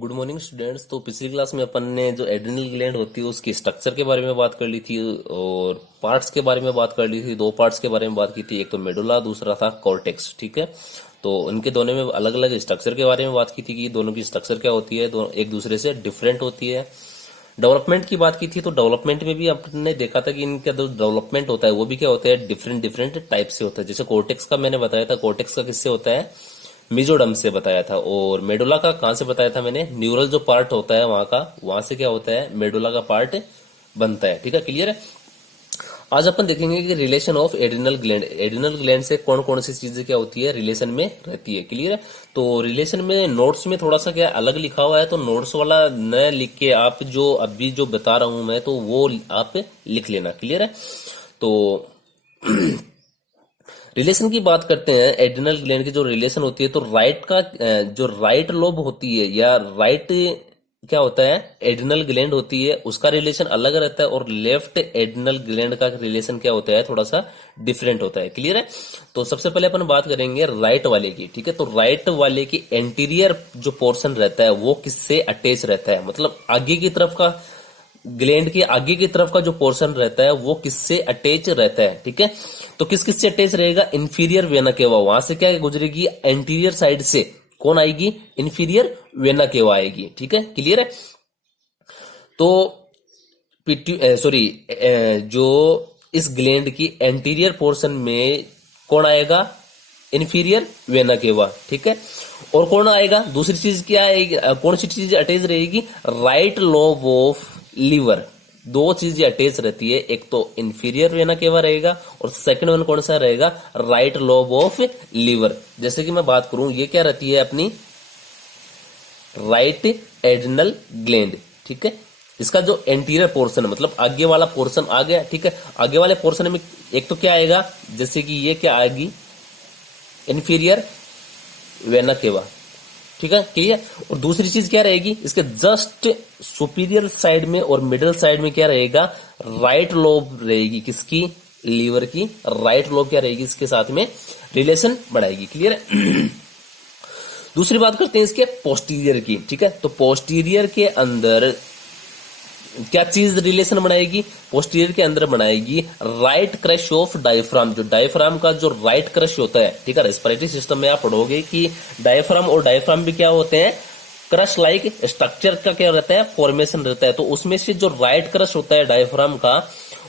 Good morning students. तो पिछली class में अपन ने जो एड्रिनल ग्लैंड होती है उसकी स्ट्रक्चर के बारे में बात कर ली थी और पार्ट्स के बारे में बात कर ली थी। दो पार्ट्स के बारे में बात की थी, एक तो मेडुला, दूसरा था कॉर्टेक्स। ठीक है, तो उनके दोनों में अलग अलग स्ट्रक्चर के बारे में बात की थी कि दोनों की स्ट्रक्चर क्या होती है, दोनों एक दूसरे से डिफरेंट होती है। डेवलपमेंट की बात की थी, तो डेवलपमेंट में भी आपने देखा था कि इनका जो डेवलपमेंट होता है वो भी क्या होता है, डिफरेंट डिफरेंट टाइप से होता है। जैसे कॉर्टेक्स का मैंने बताया था, कॉर्टेक्स का किससे होता है, मिजोडम से बताया था। और मेडुला का कहां से बताया था मैंने, न्यूरल जो पार्ट होता है वहां का, वहां से क्या होता है, मेडुला का पार्ट बनता है। ठीक है, क्लियर है। आज अपन देखेंगे कि relation of adrenal gland, adrenal gland से कौन कौन सी चीजें क्या होती है, रिलेशन में रहती है। क्लियर है। तो रिलेशन में नोट्स में थोड़ा सा क्या अलग लिखा हुआ है, तो नोट्स वाला न लिख के आप जो अभी जो बता रहा हूं मैं, तो वो आप लिख लेना। क्लियर है। तो रिलेशन की बात करते हैं, एड्रिनल ग्लैंड की जो रिलेशन होती है, तो राइट का जो राइट लोब होती है या राइट क्या होता है, एड्रिनल ग्लैंड होती है, उसका रिलेशन अलग रहता है। और लेफ्ट एड्रिनल ग्लैंड का रिलेशन क्या होता है, थोड़ा सा डिफरेंट होता है। क्लियर है। तो सबसे पहले अपन बात करेंगे राइट वाले की। ठीक है, तो राइट वाले की एंटीरियर जो पोर्शन रहता है वो किससे अटैच रहता है, मतलब आगे की तरफ का, ग्लैंड के आगे की तरफ का जो पोर्शन रहता है वो किससे अटैच रहता है। ठीक है, तो किस किस से अटैच रहेगा, इंफीरियर वेना केवा, वहां से क्या गुजरेगी, एंटीरियर साइड से कौन आएगी, इंफीरियर वेना केवा आएगी। ठीक है, क्लियर है। तो सॉरी, जो इस ग्लैंड की एंटीरियर पोर्शन में कौन आएगा, इंफीरियर वेना केवा। ठीक है, और कौन आएगा, दूसरी चीज क्या आएगी, कौन सी चीज अटैच रहेगी, राइट लोब ऑफ लीवर। दो चीजें अटैच रहती है, एक तो इंफीरियर वेना केवा रहेगा और सेकंड वन कौन सा रहेगा, राइट लोब ऑफ लीवर। जैसे कि मैं बात करूं, ये क्या रहती है अपनी राइट एड्रिनल ग्लैंड। ठीक है, इसका जो एंटीरियर पोर्शन है, मतलब आगे वाला पोर्शन आ गया। ठीक है, आगे वाले पोर्शन में एक तो क्या आएगा, जैसे कि ये क्या आएगी, इंफीरियर वेना केवा। ठीक है, क्लियर। और दूसरी चीज क्या रहेगी, इसके जस्ट सुपीरियर साइड में और मिडिल साइड में क्या रहेगा, राइट लोब रहेगी, किसकी, लीवर की राइट लोब क्या रहेगी, इसके साथ में रिलेशन बढ़ाएगी। क्लियर है। दूसरी बात करते हैं इसके पोस्टीरियर की। ठीक है, तो पोस्टीरियर के अंदर क्या चीज रिलेशन बनाएगी, पोस्टीरियर के अंदर बनाएगी राइट क्रश ऑफ डायफ्राम। जो डायफ्राम का जो राइट क्रश होता है, ठीक है, रेस्पिरेटरी सिस्टम में आप पढ़ोगे कि डायफ्राम और डायफ्राम भी क्या होते हैं, क्रश लाइक स्ट्रक्चर का क्या रहता है, फॉर्मेशन रहता है। तो उसमें से जो राइट क्रश होता है डायफ्राम का,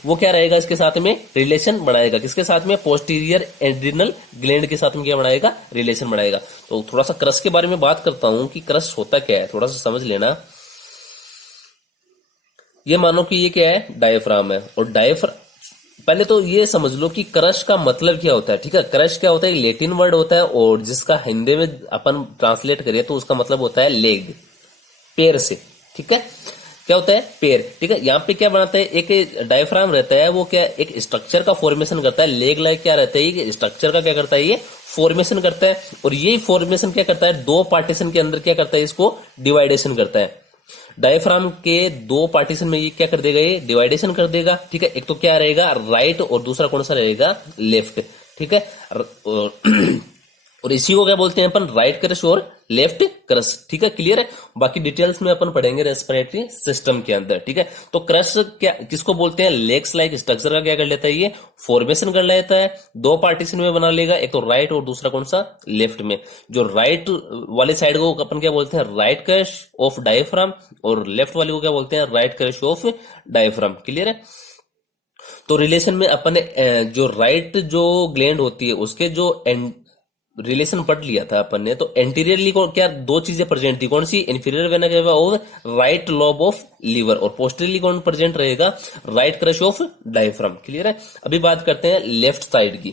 वो क्या रहेगा, इसके साथ में रिलेशन बनाएगा, किसके साथ में, पोस्टीरियर एड्रिनल ग्लैंड के साथ में क्या बनाएगा, रिलेशन बनाएगा। तो थोड़ा सा क्रश के बारे में बात करता हूं कि क्रश होता क्या है, थोड़ा सा समझ लेना। ये मानो कि ये क्या है, डायफ्राम है, और डायफ्राम, पहले तो ये समझ लो कि क्रश का मतलब क्या होता है। ठीक है, क्रश क्या होता है, लैटिन वर्ड होता है और जिसका हिंदी में अपन ट्रांसलेट करें तो उसका मतलब होता है लेग, पैर से। ठीक है, क्या होता है, पैर। ठीक है, यहाँ पे क्या बनाता है, एक डायफ्राम रहता है, वो क्या एक स्ट्रक्चर का फॉर्मेशन करता है। लेग लाइक क्या रहता है, ये स्ट्रक्चर का क्या करता है, ये फॉर्मेशन करता है। और यही फॉर्मेशन क्या करता है, दो पार्टीशन के अंदर क्या करता है, इसको डिवाइडेशन करता है। डायफ्राम के दो पार्टीशन में ये क्या कर देगा, ये डिवाइडेशन कर देगा। ठीक है, एक तो क्या रहेगा, राइट, और दूसरा कौन सा रहेगा, लेफ्ट। ठीक है, और इसी को क्या बोलते हैं अपन, राइट क्रश और लेफ्ट क्रश। ठीक है, क्लियर है। बाकी डिटेल्स में अपन पढ़ेंगे रेस्पिरेटरी सिस्टम के अंदर। ठीक है, तो क्रश क्या किसको बोलते हैं, लेग्स लाइक स्ट्रक्चर का क्या कर लेता है, ये फॉर्मेशन कर लेता है, दो पार्टीशन में बना लेगा, एक तो राइट और दूसरा कौन सा, लेफ्ट में। जो राइट वाले साइड को अपन क्या बोलते हैं, राइट क्रश ऑफ डायफ्राम, और लेफ्ट वाले को क्या बोलते हैं, right crush of diaphragm. Clear है। तो रिलेशन में अपन जो राइट जो ग्लैंड होती है उसके जो रिलेशन पढ़ लिया था अपन ने, तो एंटीरियरली को क्या दो चीजें प्रेजेंट थी, कौन सी, इंफीरियर वेना केवा और राइट लोब ऑफ लीवर, और पोस्टीरियरली कौन प्रेजेंट रहेगा, right crush of diaphragm. Clear है। अभी बात करते हैं लेफ्ट साइड की।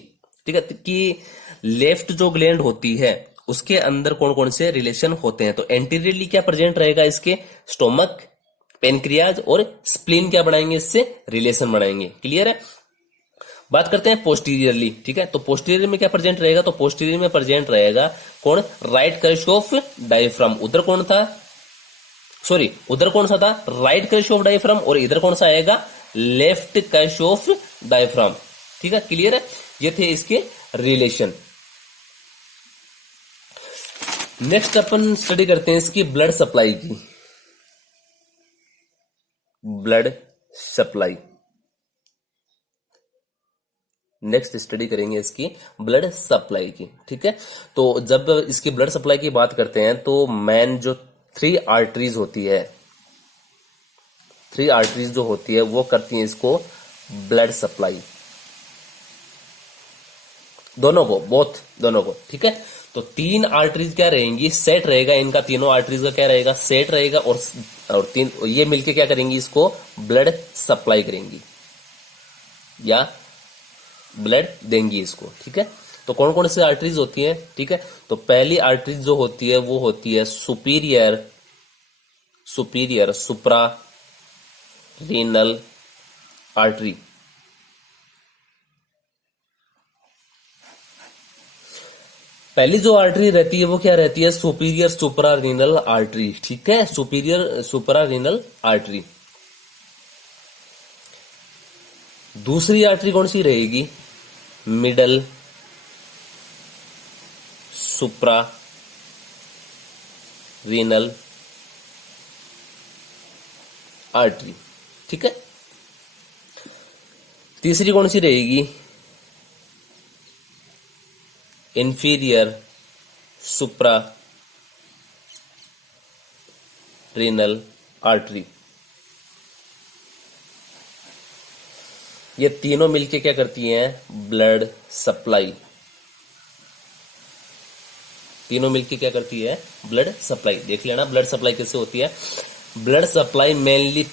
ठीक है, कि लेफ्ट जो ग्लैंड होती है उसके अंदर कौन कौन से रिलेशन होते हैं। तो एंटीरियरली क्या प्रेजेंट रहेगा, इसके स्टोमक, पेनक्रियाज और स्प्लीन क्या बनाएंगे, इससे रिलेशन बनाएंगे। क्लियर है। बात करते हैं पोस्टीरियरली। ठीक है, तो पोस्टीरियर में क्या प्रेजेंट रहेगा, तो पोस्टीरियर में प्रेजेंट रहेगा कौन, राइट क्रश ऑफ डायफ्राम। उधर कौन था, सॉरी, उधर कौन सा था, राइट क्रश ऑफ डायफ्राम, और इधर कौन सा आएगा, लेफ्ट क्रश ऑफ डायफ्राम। ठीक है, क्लियर है। ये थे इसके रिलेशन। नेक्स्ट अपन स्टडी करते हैं इसकी ब्लड सप्लाई की। ब्लड सप्लाई, नेक्स्ट स्टडी करेंगे इसकी ब्लड सप्लाई की, ठीक है। तो जब इसकी ब्लड सप्लाई की बात करते हैं तो मेन जो 3 आर्टरीज होती है, 3 आर्टरीज जो होती है वो करती हैं इसको ब्लड सप्लाई, दोनों को, ठीक है। तो 3 आर्टरीज क्या रहेंगी, सेट रहेगा इनका, तीनों आर्टरीज का क्या रहेगा, सेट रहेगा, और तीन ये मिलके क्या करेंगी, इसको ब्लड सप्लाई करेंगी या ब्लड देंगी इसको, ठीक है। तो कौन कौन सी आर्टरीज होती है, ठीक है। तो पहली आर्टरीज जो होती है वो होती है सुपीरियर सुप्रा रीनल आर्टरी। पहली जो आर्टरी रहती है वो क्या रहती है, सुपीरियर सुप्रा रीनल आर्टरी, ठीक है, सुपीरियर सुप्रा रीनल आर्टरी। दूसरी आर्टरी कौन सी रहेगी, मिडल सुप्रा रीनल आर्टरी, ठीक है। तीसरी कौन सी रहेगी, इंफीरियर सुप्रा रीनल आर्टरी। ये तीनों मिलके क्या करती हैं, ब्लड सप्लाई, तीनों मिलके क्या करती है, ब्लड सप्लाई। देख लेना ब्लड सप्लाई कैसे होती है। ब्लड सप्लाई मेनली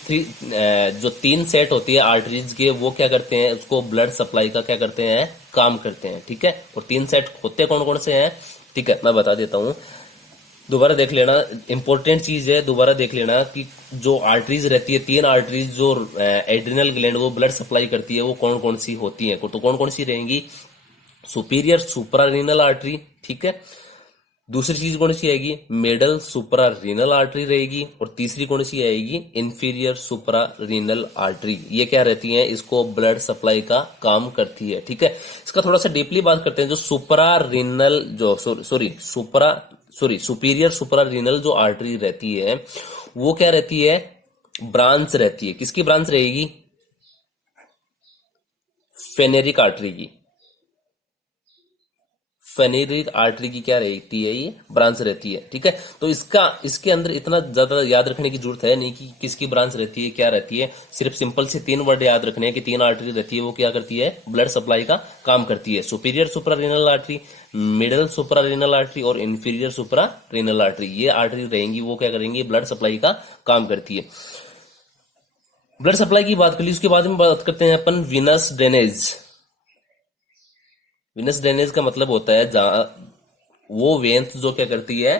जो 3 सेट होती है आर्टरीज के, वो क्या करते हैं, उसको ब्लड सप्लाई का क्या करते हैं, काम करते हैं, ठीक है। और 3 सेट होते कौन कौन से हैं, ठीक है, मैं बता देता हूं, दोबारा देख लेना, इंपॉर्टेंट चीज है, दोबारा देख लेना कि जो आर्टरीज रहती है, 3 आर्टरीज जो एड्रिनल ग्लैंड वो ब्लड सप्लाई करती है, वो कौन कौन सी होती है। तो कौन कौन सी रहेंगी, सुपीरियर सुप्रा रीनल आर्टरी, ठीक है। दूसरी चीज कौन सी आएगी, मिडल सुप्रा रीनल आर्टरी रहेगी। और तीसरी कौन सी आएगी, इंफीरियर सुप्रा रीनल आर्टरी। ये क्या रहती है, इसको ब्लड सप्लाई का काम करती है, ठीक है। इसका थोड़ा सा डीपली बात करते हैं। जो supra renal superior supra renal जो आर्टरी रहती है वो क्या रहती है, ब्रांच रहती है। किसकी ब्रांच रहेगी, फेनेरिक आर्टरी की। फेनेरिक आर्टरी की क्या रहती है, ये ब्रांच रहती है, ठीक है। तो इसके अंदर इतना ज्यादा याद रखने की जरूरत है नहीं कि किसकी ब्रांच रहती है, क्या रहती है। सिर्फ सिंपल से 3 वर्ड याद रखने हैं कि 3 आर्टरी रहती है, वो क्या करती है, ब्लड सप्लाई का काम करती है। Superior suprarenal artery, middle suprarenal artery और इंफीरियर सुप्रारीनल आर्टरी, ये आर्टरी रहेंगी, वो क्या करेंगी, ब्लड सप्लाई का काम करती है। ब्लड सप्लाई की बात कर ली, उसके बाद में बात करते हैं अपन विनस ड्रेनेज। विनस ड्रेनेज का मतलब होता है जहां वो वेन्स जो क्या करती है,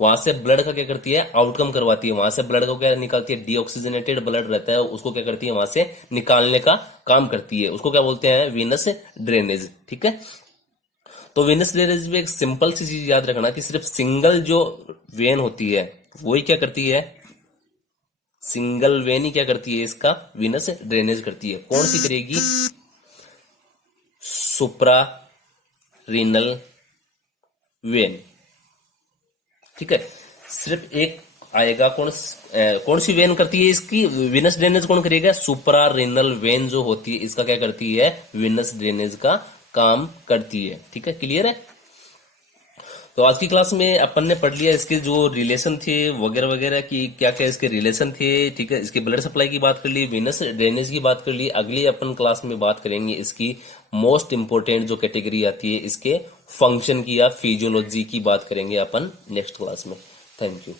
वहां से ब्लड का क्या करती है, आउटकम करवाती है। वहां से ब्लड को क्या निकालती है, डीऑक्सीजनेटेड ब्लड रहता है, उसको क्या करती है, वहां से निकालने का काम करती है। उसको क्या बोलते हैं, विनस ड्रेनेज, ठीक है। तो विनस ड्रेनेज में एक सिंपल सी चीज याद रखना कि सिर्फ सिंगल जो वेन होती है वही क्या करती है, सिंगल वेन ही क्या करती है, इसका विनस ड्रेनेज करती है। कौन सी करेगी, सुप्रा रीनल वेन, ठीक है। सिर्फ एक आएगा, कौन सी वेन करती है इसकी, विनस ड्रेनेज कौन करेगा, सुप्रा रीनल वेन जो होती है इसका क्या करती है, विनस ड्रेनेज का काम करती है, ठीक है। क्लियर है। तो आज की क्लास में अपन ने पढ़ लिया इसके जो रिलेशन थे वगैरह वगैरह की, क्या क्या इसके रिलेशन थे, ठीक है। इसके ब्लड सप्लाई की बात कर ली, विनस ड्रेनेज की बात कर ली। अगली अपन क्लास में बात करेंगे इसकी मोस्ट इंपोर्टेंट जो कैटेगरी आती है, इसके फंक्शन की या फिजियोलॉजी की बात करेंगे अपन नेक्स्ट क्लास में। Thank you.